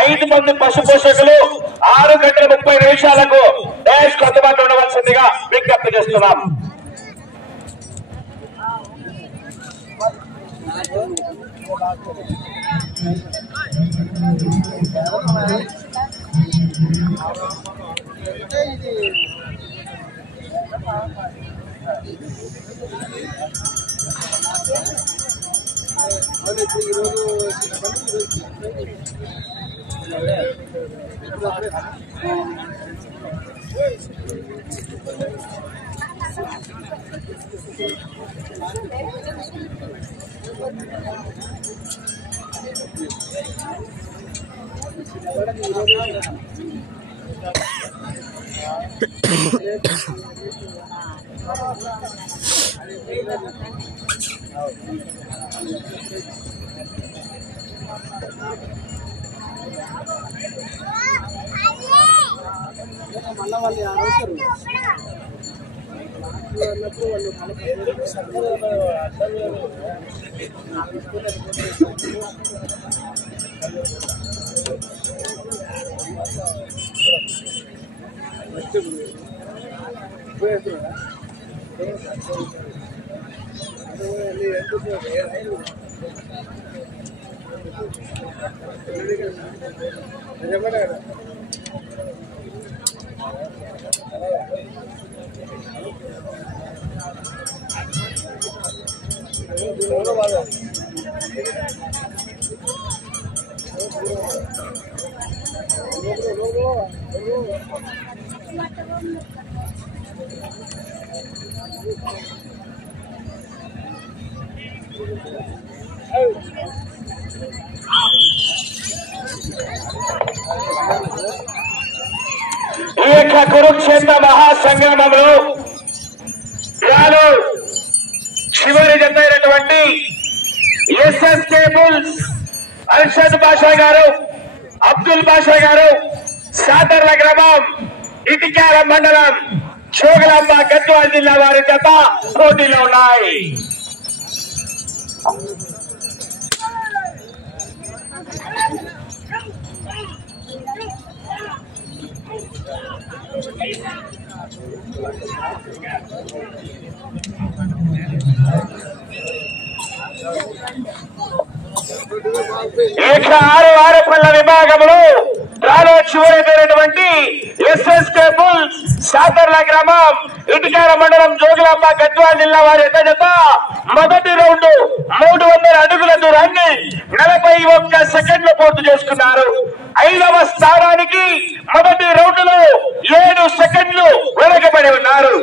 5 మంది పశు పోషకులు 6 గంటల 30 నిమిషాలకు డాష్ అందుబాటులో ఉండవలసిందిగా విజ్ఞప్తి చేస్తున్నాం. ఈ యొక్క కురుక్షేత్ర మహాసంగ్రామంలో చివరి జత అయినటువంటి ఎస్ఎస్ కేబుల్స్ అర్షద్ బాషా గారు, అబ్దుల్ బాషా గారు, సాదర్ల గ్రామం, ఇటికాల మండలం, జోగులాంబ గద్వాల జిల్లా వారి జత పోటీలో ఉన్నాయి. ఇక 6 ఆరపల్ల విభాగంలో రాలో చివరైనటువంటి ఎస్ఎస్ కేబుల్స్ సాదర్ల గ్రామం, ఇటికాల మండలం, జోగులాంబ గద్వాల జిల్లా వారి జత మొదటి రౌండ్ 300 అడుగుల దూరాన్ని 41 సెకండ్లు పూర్తి చేసుకున్నారు. 5వ స్థానానికి మొదటి రౌండ్ లో 7 సెకండ్లు వెనకబడి ఉన్నారు.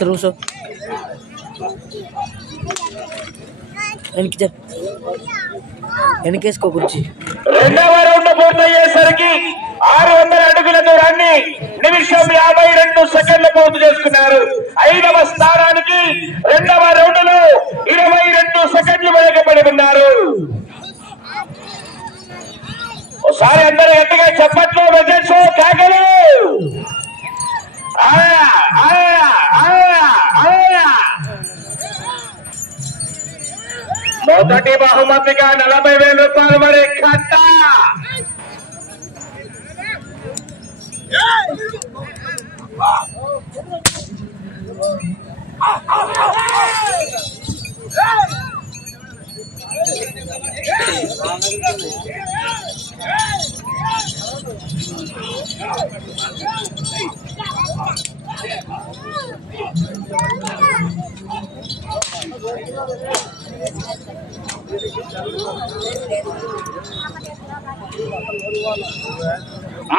Terus వెనకేసుకో కుర్చీ. రెండవ రౌండ్ పూర్తయ్యేసరికి 600 అడుగుల దూరాన్ని నిమిషం 52 సెకండ్లు పూర్తి చేసుకున్నారు. 5వ స్థానానికి రెండవ రౌండ్ లో 22 సెకండ్లు వెనకబడి ఉన్నారు. ఒకసారి అందరూ గట్టిగా చప్పట్లు వెజెట్స్ కేకలు. మొదటి బహుమతిగా 40,000 రూపాయలు మరి కట్ట.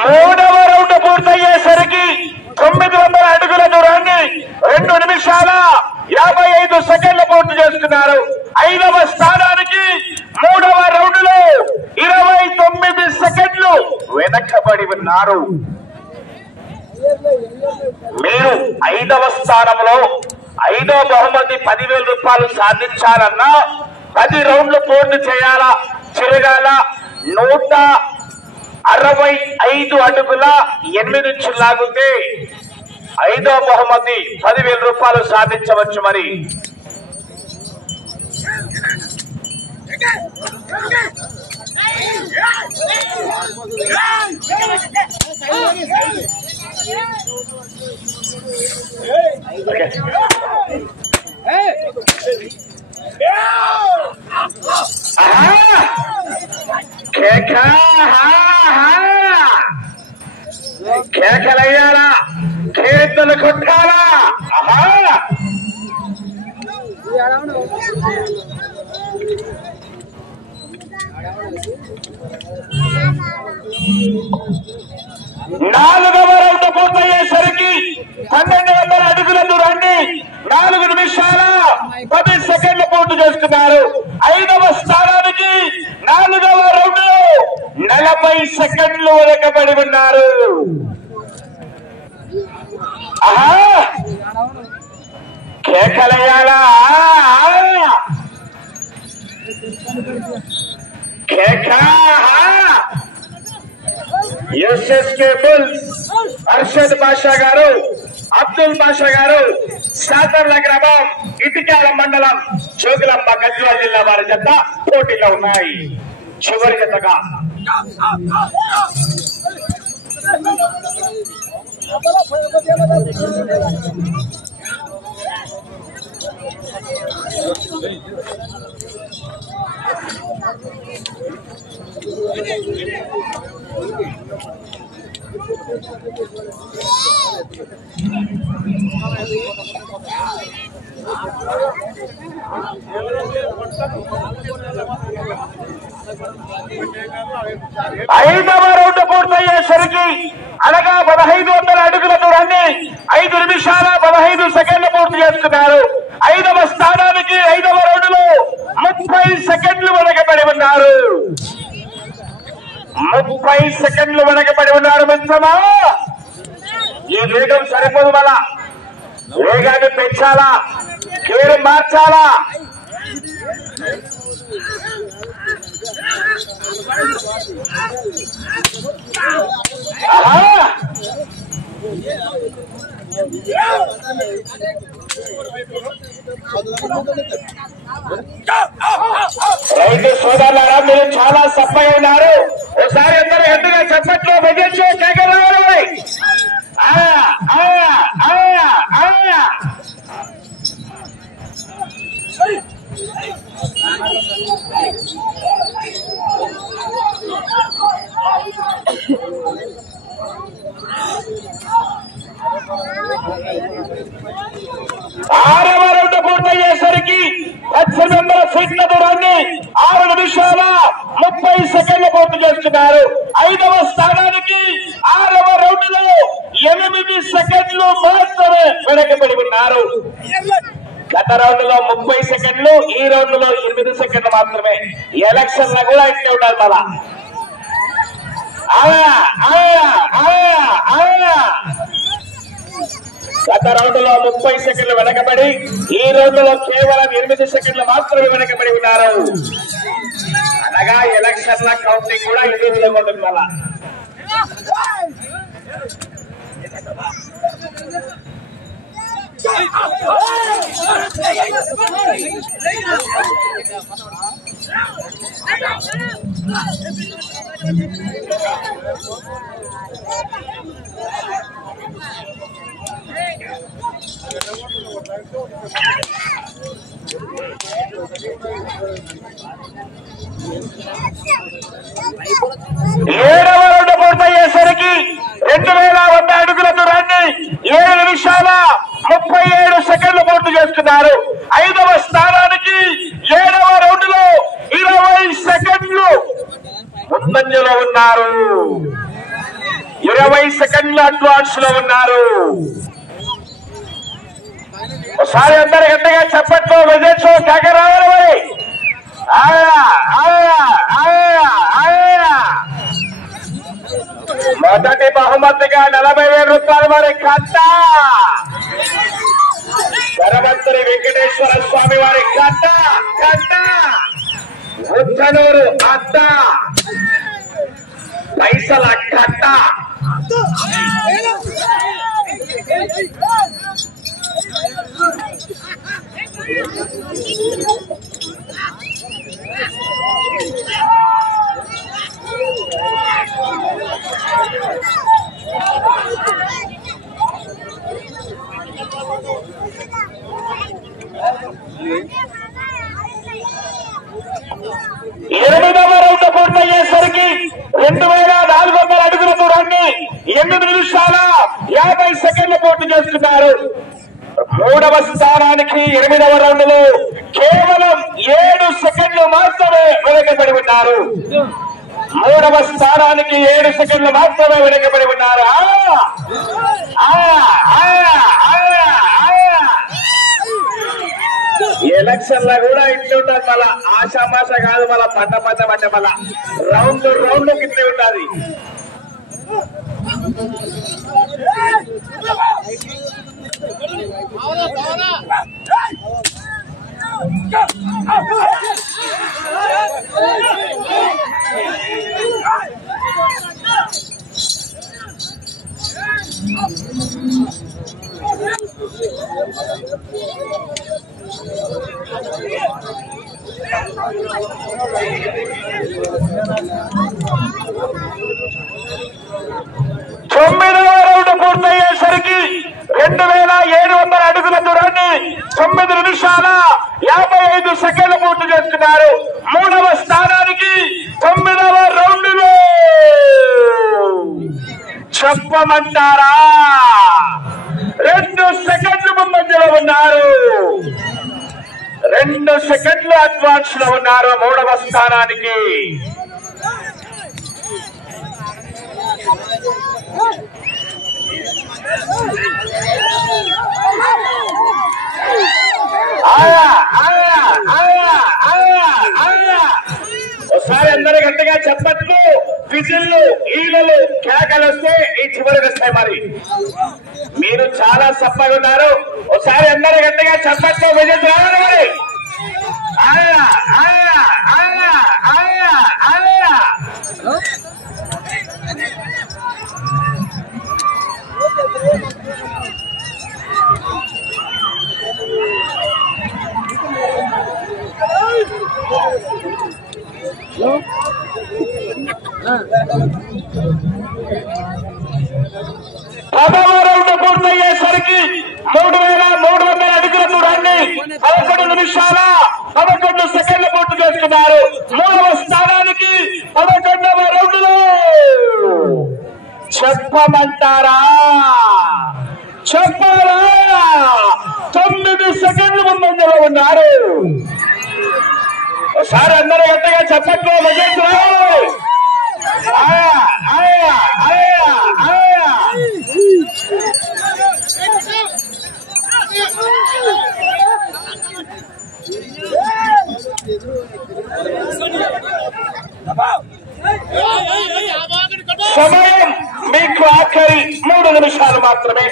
మూడవ రౌండ్ పూర్తయ్యేసరికి 900 అడుగుల దూరాన్ని చేసుకున్నారు. మీరు 5వ స్థానంలో 5వ బహుమతి 10,000 రూపాయలు సాధించాలన్నా 10 రౌండ్లు పూర్తి చేయాలా. తిరగాల 165 అడుగుల 8 ఇంచులు లాగితే 5వ బహుమతి 10,000 రూపాయలు సాధించవచ్చు. మరి కేకలయ్యారా, కేతలు కొట్టాలా? నాలుగవ రౌండ్ పూర్తయ్యేసరికి 1200 అడుగుల దూరాన్ని 4 నిమిషాల 10 సెకండ్లు పూర్తి చేసుకున్నారు. 5వ స్థానానికి 4వ రౌండ్ లో 40 సెకండ్లు వెనకబడి ఉన్నారు. కేకలయ్యాలా? యూసెస్కే బుల్స్ అర్షద్ బాషా గారు, అబ్దుల్ బాషా గారు, సాదర్ల గ్రామం, ఇటికాల మండలం, జోగులాంబ గద్వాల జిల్లా వారి జత పోటీలో ఉన్నాయి. చివరి జతగా 5వ రౌండ్ పూర్తయ్యేసరికి అనగా 1500 అడుగుల దూరాన్ని 5 నిమిషాల 15 సెకండ్లు పూర్తి చేసుకున్నారు. 5వ స్థానానికి 5వ రౌండ్ లో 30 సెకండ్లు వెనకబడి ఉన్నారు. 30 సెకండ్లు వెనకబడి ఉన్నారు. మిత్రమా, ఈ వేగం సరిపోదు. మన వేగాన్ని పెంచాలా, గేరు మార్చాలా? రైతు సోదరులారా, మీరు చాలా సఫై ఉన్నారు. ఒకసారి అందరూ ఎంతగా చప్పట్లో బెదిరించు. ఆరవ రౌండ్ పూర్తయ్యేసరికి 1800 ఫీట్ల దూరాన్ని 6 నిమిషాల 30 సెకండ్లు పూర్తి చేస్తున్నారు. 5వ స్థానానికి 6వ రౌండ్ లో 8 సెకండ్లు మాత్రమే వెనకబడి ఉన్నారు. గత రౌండ్ లో 30 సెకండ్లు, ఈ రౌండ్ లో 8 సెకండ్లు మాత్రమే. ఎలక్షన్ లో కూడా ఇట్లే ఉండాలి. మళ్ళా గత రౌండ్ లో 30 సెకండ్లు వెనకబడి, ఈ రౌండ్ లో కేవలం 8 సెకండ్లు మాత్రమే వెనకబడి ఉన్నారు. అనగా ఎలక్షన్ల కౌంటింగ్ కూడా ఈ రోజులో ఉంటుంది. మళ్ళా ఏడవ రౌండ్ పూర్తయ్యేసరికి 2100 అడుగుల దూరాన్ని 7 నిమిషాల 37 సెకండ్లు పూర్తి చేస్తున్నారు. 5వ స్థానానికి 7వ రౌండ్ లో 20 సెకండ్లు ముందంజలో ఉన్నారు. 20 సెకండ్ల అడ్వాన్స్ లో ఉన్నారు. ఒకసారి అందరు గట్టిగా చప్పట్లో విజయో కాకరావాలి. మొదటి బహుమతిగా 40,000 రూపాయలు వారి కట్ట ధనవంతరి వెంకటేశ్వర స్వామి వారి కట్ట ఉత్తనూరు అత్త పైసల కట్ట ఎనిమిదవ రౌండ్ పూర్తయ్యేసరికి 2,400 అడుగుల దూరాన్ని 8 నిమిషాల 50 సెకండ్ల పూర్తి చేస్తున్నారు. మూడవ స్థానానికి 8వ రౌండ్ లో కేవలం 7 సెకండ్లు మాత్రమే వెనకబడి ఉన్నారు. మూడవ స్థానానికి 7 సెకండ్లు మాత్రమే వెనకబడి ఉన్నారు. ఎలక్షన్ లో కూడా ఇట్లా ఉంటుంది. మళ్ళా ఆశామాష కాదు, మళ్ళా పంట అంటే మళ్ళా రౌండ్ కింద ఉంటుంది. తొమ్మిదవ రౌండ్ పూర్తయ్యేసరికి 2,700 అడుగుల దూరాన్ని 9 నిమిషాల 55 సెకండ్లు పూర్తి చేస్తున్నారు. మూడవ స్థానానికి 9వ రౌండ్ లో చెప్పమంటారా 2 సెకండ్లు ముందంజలో ఉన్నారు. 2 సెకండ్లు అడ్వాన్స్ లో ఉన్నారు మూడవ స్థానానికి. ఒకసారి అందరూ గట్టిగా చెప్పట్లు, విజిల్లు, ఈలలు, కేకలు వస్తే ఈ చివరికి వస్తాయి. మరి మీరు చాలా సప్పగా ఉన్నారు. ఒకసారి అందరూ గట్టిగా చెప్పట్లు, విజిల్ రావాలి. మరి పదవ రౌండ్ పూర్తయ్యేసరికి 3,300 అడుగుల దూరాన్ని 11 నిమిషాల 11 సెకండ్లు పూర్తి చేస్తున్నారు. మూడవ స్థానానికి 11వ రౌండ్ లో చెప్పమంటారా చెప్పాలా 9 సెకండ్లు ముందంజలో ఉన్నారు. ఒకసారి అందరూ గట్టిగా చెప్పట్లు, సమయం మీకు ఆఖరి 3 నిమిషాలు మాత్రమే.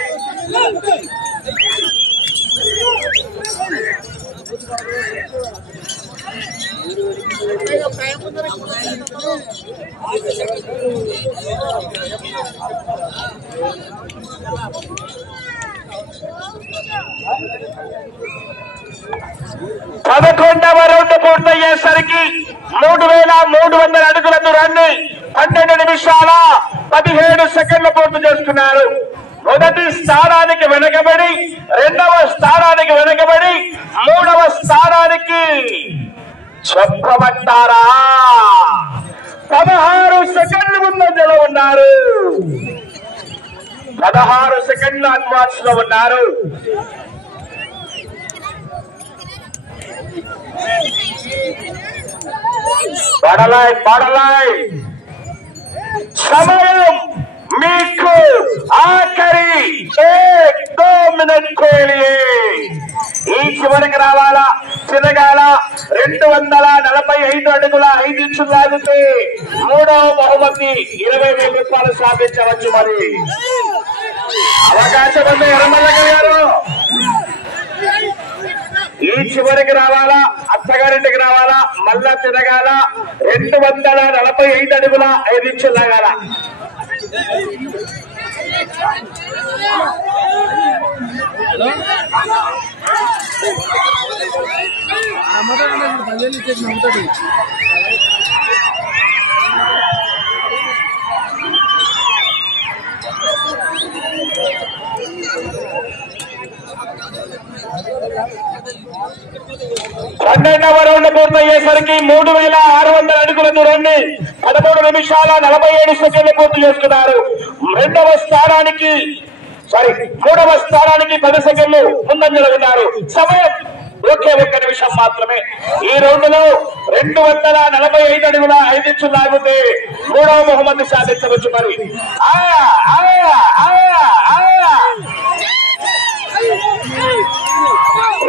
పదకొండవ రౌండ్ పూర్తయ్యేసరికి 3,300 అడుగుల దూరాన్ని 12 నిమిషాల 17 సెకండ్లు పూర్తి చేస్తున్నారు. మొదటి స్థానానికి వెనకబడి, రెండవ స్థానానికి వెనకబడి, మూడవ స్థానానికి చెప్పమంటారా 16 సెకండ్లు ముందంజలో ఉన్నారు. 16 సెకండ్ల అడ్వాన్స్ లో ఉన్నారు. పడలాయ్ సమయం మీకు ఆఖరి 1-2 మినిట్ ఈ చివరికి రావాలా. చిరగాల 245 అడుగుల 5 ఇంచులు లాగితే మూడవ బహుమతి 20,000 రూపాయలు సాధించవచ్చు. మరి అవకాశం ఉంది ఎర్రమల్లయ్య గారు. ఈ చివరికి రావాలా, అత్తగారింటికి రావాలా, మళ్ళా తిరగాల, 245 అడుగుల 5 ఇంచులు లాగాల. పన్నెండవ రౌండ్ పూర్తయ్యేసరికి 3,600 అడుగుల దూరాన్ని 13 నిమిషాల 47 సెకండ్లు పూర్తి చేసుకున్నారు. మూడవ స్థానానికి 10 సెకండ్లు ముందంజలో ఉన్నారు. సమయం ఒకే 1 నిమిషం మాత్రమే. ఈ రౌండ్ లో 245 అడుగుల 5 ఇంచులు లాగితే మూడవ బహుమతి సాధించవచ్చు. మరి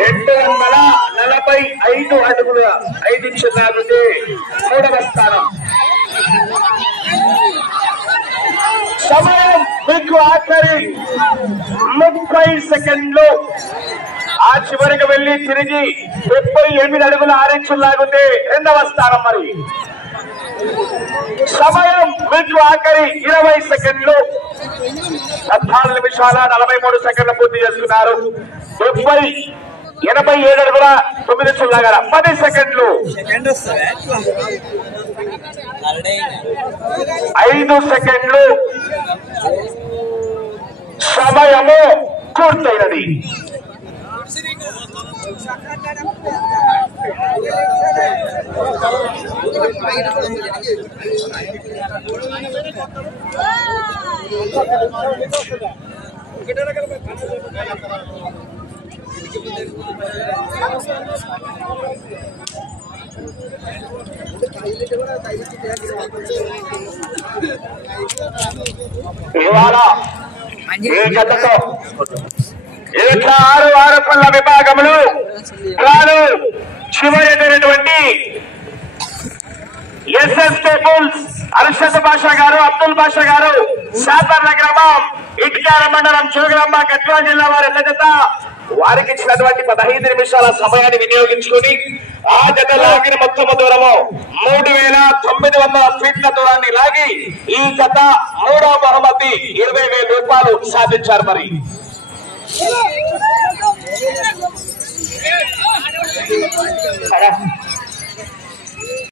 245 అడుగుల 5 ఇంచులు లాగితే మూడవ స్థానం. సమయం మీకు ఆఖరి 30 సెకండ్లు. ఆ చివరికి వెళ్లి తిరిగి 78 అడుగుల 6 ఇంచులు లాగితే రెండవ స్థానం. మరి సమయం మీకు ఆఖరి 20 సెకండ్లు. 14 నిమిషాల 43 సెకండ్లు పూర్తి చేసుకున్నారు. 87 అడుగుల 9 ఇంచులు లాగాల. 10 సెకండ్లు. 5 సెకండ్లు. సమయము పూర్తయినది. ఇవాళ ఈ జతతో 6 ఆరోపణల విభాగంలో చివరైనటువంటి ఎస్ఎస్ టేబుల్స్ అర్షద్ బాషా గారు, అబ్దుల్ బాషా గారు, సాపర్ల గ్రామం, ఇటుకాల మండలం, జోగులాంబ, గద్వాల జిల్లా వారి జత వారికి ఇచ్చినటువంటి 15 నిమిషాల సమయాన్ని వినియోగించుకుని ఆ జత లాగిన మొత్తం దూరము 3,900 ఫీట్ల దూరాన్ని లాగి ఈ జత మూడవ బహుమతి 20,000 రూపాయలు సాధించారు. మరి